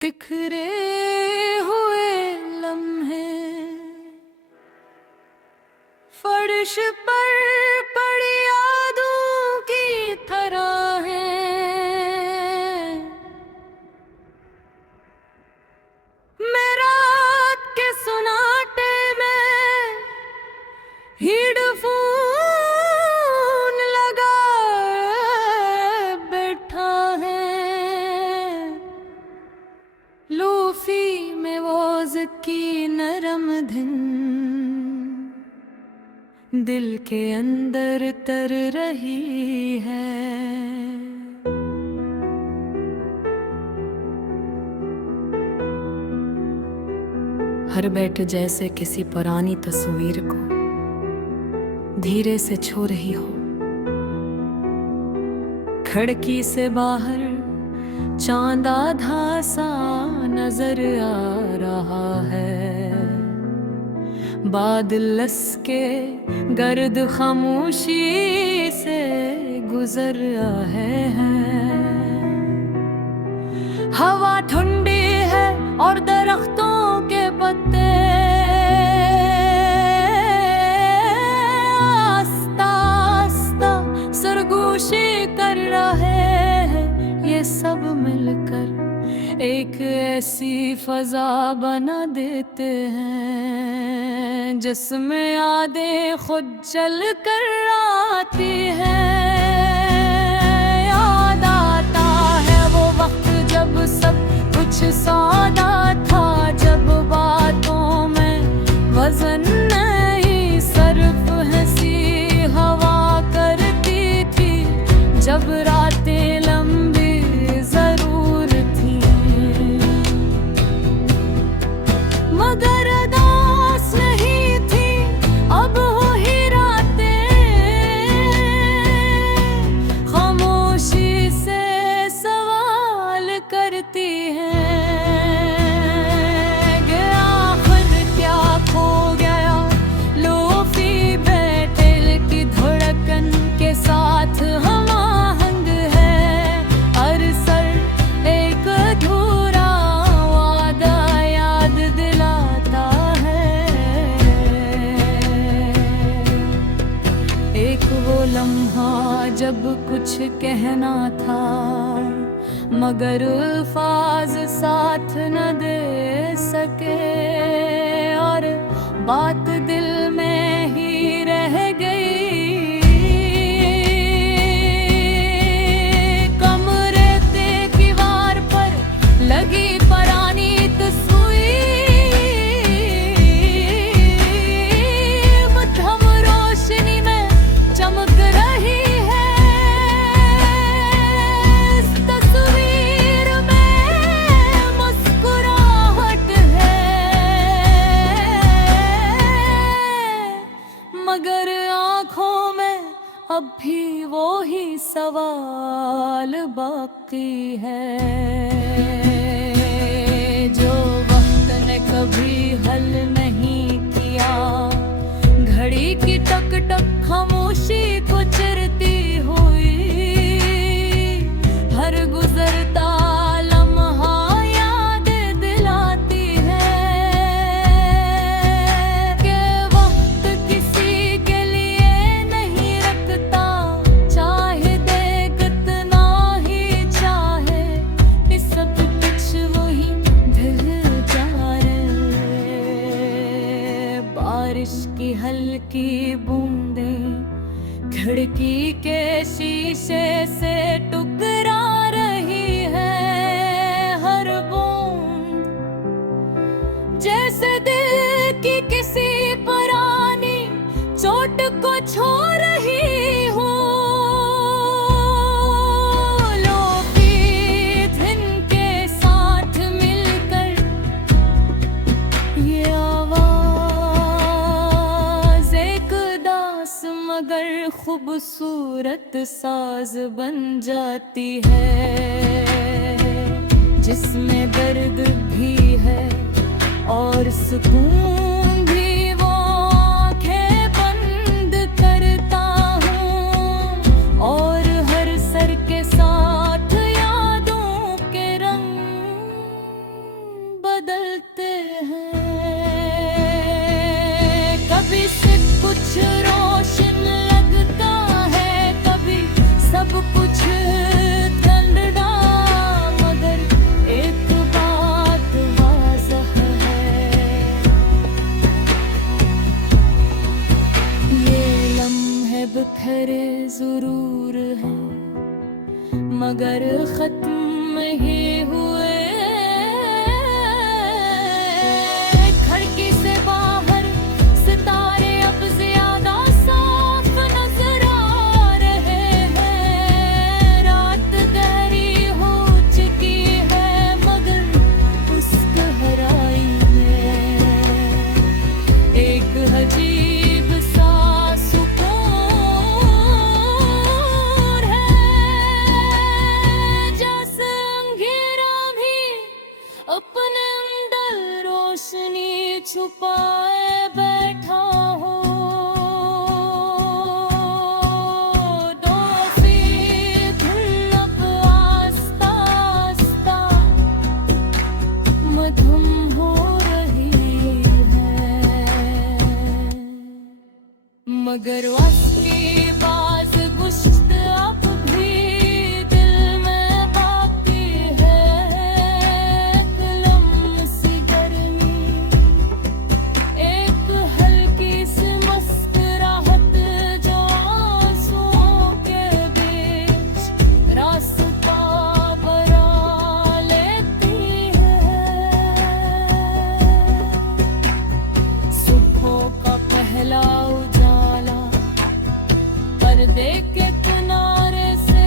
बिखरे हुए लम्हे फर्श पर पड़ी यादों की तरह हैं। मैं रात के सुनाटे में हेडफोन लगा बैठा है। लूफी में वोज़ की नरम धुन दिल के अंदर तर रही है। हर बैठ जैसे किसी पुरानी तस्वीर को धीरे से छू रही हो। खिड़की से बाहर चांद आधा सा नजर आ रहा है। बादल लसके गर्द खामोशी से गुजर रहे हैं। हवा ठंडी है और दरख्तों के पत्ते आस्ता आस्ता सरगोशी कर रहे हैं। ये सब मिलकर एक ऐसी फजा बना देते हैं जिसमें यादें खुद चल कर आती हैं। याद आता है वो वक्त जब सब कुछ सादा था, जब बातों में वजन नहीं सिर्फ हंसी हवा करती थी, जब रातें लंबी जरूर थी मगर अदास नहीं थी। अब वही रातें खामोशी से सवाल करती हैं कि आखिर क्या खो गया। लोफी बैठल की धड़कन के साथ हम आहंग है। अरसर एक अधूरा वादा याद दिलाता है। एक वो लम्हा जब कुछ कहना था मगर अल्फाज साथ न दे सके, और बात दिल में ही रह गई। कमरे ते दीवार पर लगी पुरानी तस्वीर मध्यम रोशनी में चमक रही है। इस तस्वीर में मुस्कुराहट है मगर आँखों में अब भी वो ही सवाल बाकी है जो वक्त ने कभी हल नहीं किया। घड़ी की टक टक खामोशी को चिरती हुई, हर गुजरता लम्हा याद दिलाती है कि वक्त किसी के लिए नहीं रखता, चाहे दे कितना ही चाहे। इस सब कुछ वही दिल जा रहे। बारिश की हल्की बूंदें खिड़की के शीशे से टकरा रही है। हर बूंद जैसे दिल की किसी पुरानी चोट को छू रही हो। लोफी धुन के साथ मिलकर ये आवाज एक दास मगर खूबसूरत साज बन जाती है, जिसमें दर्द भी है और सुकून भी। वो आंखें बंद करता हूँ और हर सर के साथ यादों के रंग हैं। कभी से कुछ रोशन लगता है, कभी सब कुछ ठंडा, मगर एक बात वाज़ह है, ये लम्हे बिखरे ज़रूर हैं मगर खत्म ही हुए। खिड़की से बाहर सितारे अब ज्यादा साफ नजर आ रहे हैं। रात गहरी हो चुकी है मगर उस गहराई में एक अजीब सा सुकून है, जैसे अंधेरा भी अपने अंदर रोशनी छुपाए बैठा हो। डोफी धुन अब आस्ता आस्ता मधुम हो रही है, मगर उसकी बाज गुश्त अब भी दिल में बाकी है। एक लम्सी गर्मी, एक हल्की सी मुस्कुराहट जो आंसुओं के बीच रास्ता बना लेती है। सुबह का पहला उजाला पर्दे के किनारे से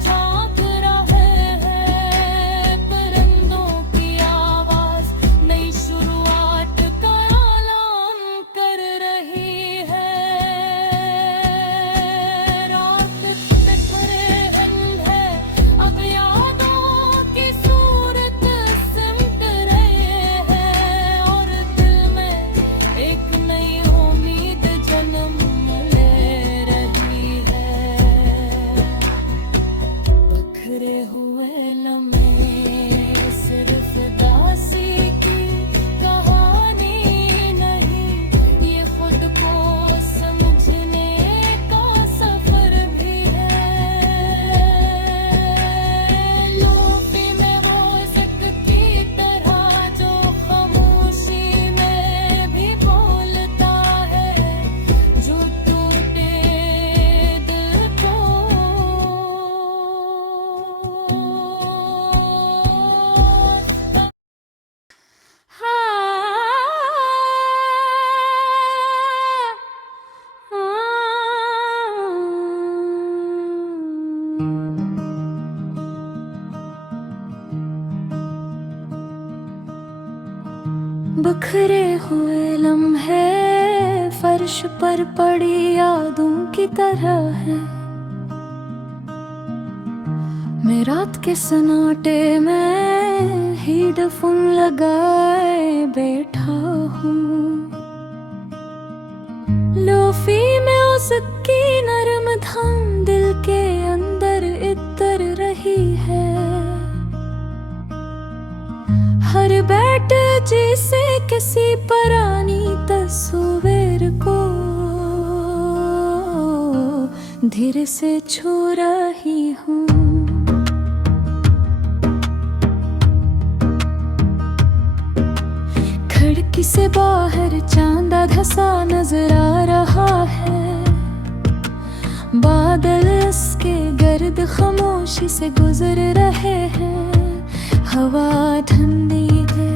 झांक रहे हैं। परिंदों की आवाज नई शुरुआत का ऐलान कर रही है। रात तकरे अंध है, अब यादों की सूरत सिमट रहे हैं और दिल में एक नई उम्मीद जन्म ले रही है। बिखरे हुए लम्हे सिर्फ दासी की कहानी नहीं, ये खुद को समझने का सफर भी है। लोफी में वो जिक्र की तरह जो खामोशी में भी बोलता है, जो टूटे दिल को बिखरे हुए लम्हे फर्श पर पड़ी यादों की तरह है। मैं रात के सन्नाटे में हेडफोन लगाए बैठा हूँ। लोफी में उसकी नरम धम दिल के अंदर इतर रही है। हर बैठ जैसे किसी पुरानी तस्वीर को धीरे से छू रही हूँ। खिड़की से बाहर चांदा धसा नजर आ रहा है। बादल इसके गर्द खामोशी से गुजर रहे हैं। हवा ठंडी है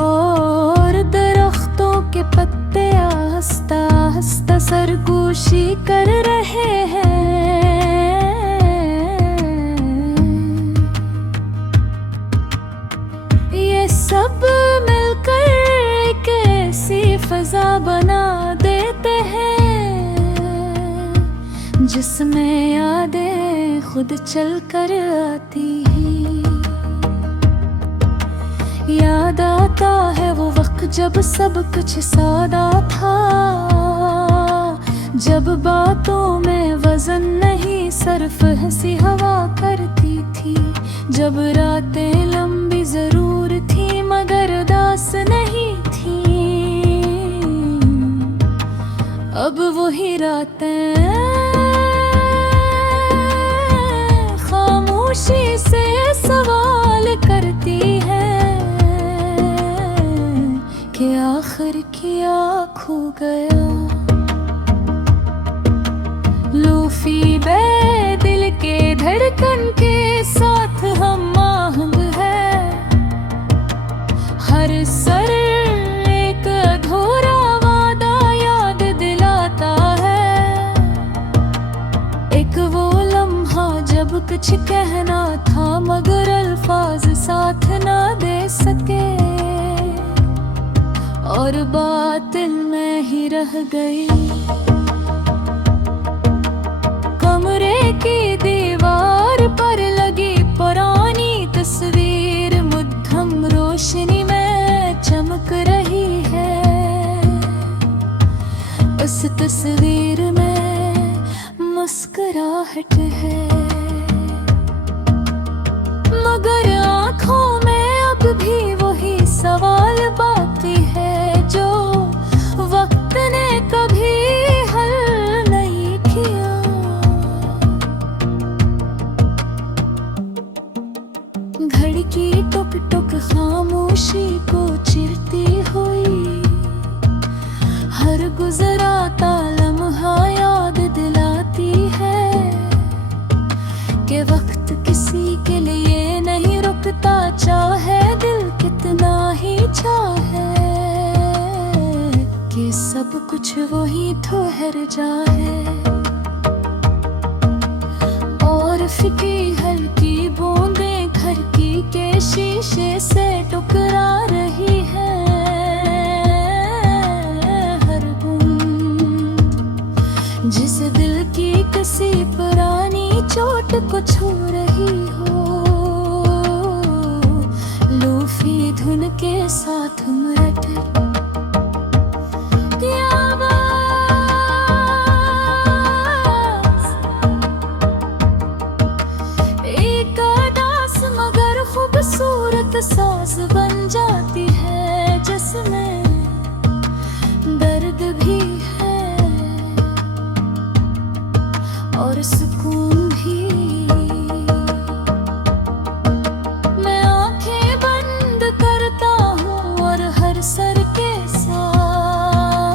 और दरख्तों के पत्ते आहिस्ता आहिस्ता सरगोशी कर रहे हैं। ये सब मिलकर एक ऐसी फजा बना देते हैं जिसमें यादें खुद चल कर आती हैं। याद आता है वो वक्त जब सब कुछ सादा था, जब बातों में वजन नहीं सिर्फ हंसी हवा करती थी, जब रातें लंबी जरूर थी मगर दास नहीं थी, अब वही रातें खामोशी से सवाल करती है कि आखिर क्या खो गया। लूफी बे दिल के धड़कन के साथ हम आहंग है, हर सर एक अधूरा वादा याद दिलाता है। एक वो लम्हा जब कुछ कहना था मगर अल्फाज साथ ना दे सके, और बात दिल में ही रह गई। कमरे की दीवार पर लगी पुरानी तस्वीर मध्यम रोशनी में चमक रही है। उस तस्वीर में मुस्कुराहट है, मगर आँखों में अब भी वही सवाल बाकी है जो वक्त ने कभी हल नहीं किया। घड़ी की टुक टुक खामोशी को चिरती हुई, हर गुजराता लम्हा याद दिलाती है कि वक्त किसी के लिए नहीं रुकता, चाहे दिल कितना ही चाहे कि सब कुछ वही ठहर जाए। और फिकी हल्की बूंदें घर की के शीशे से टकरा रही है, हर बूंद जिस दिल की किसी पुरानी चोट को छू रही हो। लूफी धुन के साथ मरट की आवाज, एक अदास मगर खूबसूरत साज बन जाती है जिसमें दर्द भी है और सुकून भी। मैं आंखें बंद करता हूँ और हर सर के साथ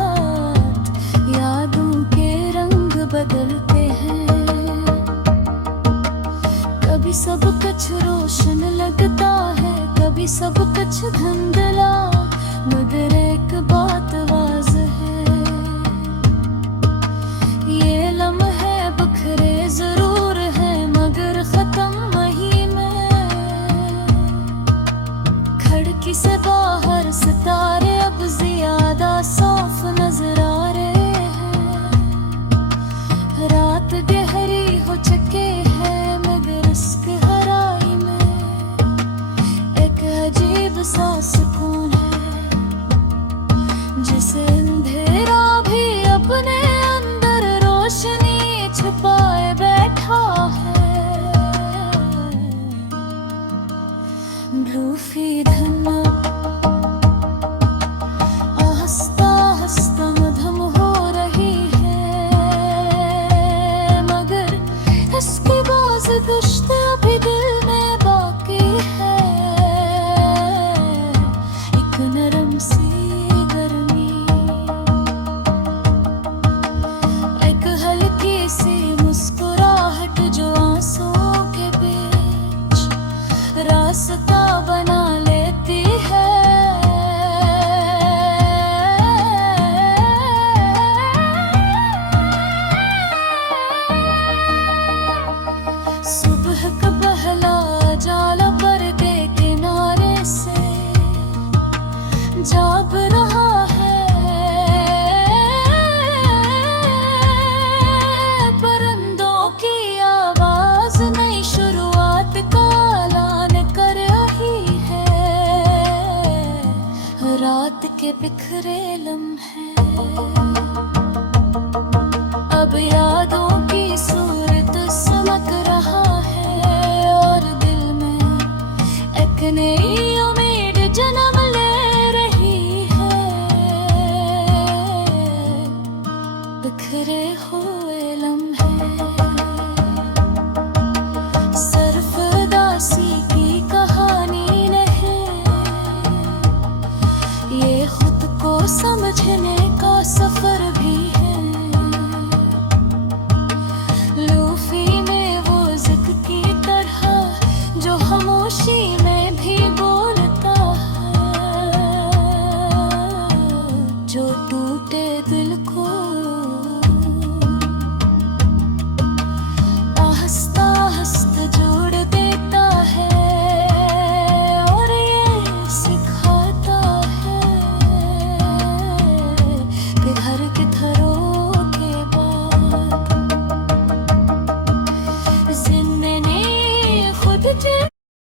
यादों के रंग बदलते हैं। कभी सब कुछ रोशन लगता है, कभी सब कुछ धुंधला, मगर एक बात वाज़ है, ये लम्हे बखरे जरूर है मगर खत्म वहीं में। खिड़की से बाहर सितारे अब ज्यादा साफ नजर आ रहे हैं। रात गहरी हो चुकी है मगर इसकी हराई में एक अजीब सा सुकून है, जिसे अंधेरा भी अपने अंदर रोशनी छुपाए बैठा है। लूफी धुन आहिस्ता आहिस्ता मधुम हो रही है, मगर इसकी बाज़ गश्त अभी दिल में बाकी है। एक नरम सी गर्मी, एक हल्की सी मुस्कुराहट जो आंसुओं के बीच रास्ता बना लेती है। सुबह का पहला जाला पर्दे किनारे से जाग रहा है, परिंदों की आवाज नई शुरुआत का ऐलान कर रही है। रात के बिखरे लम्हे अब यादों की सूरत समक रहा है, और दिल में चैन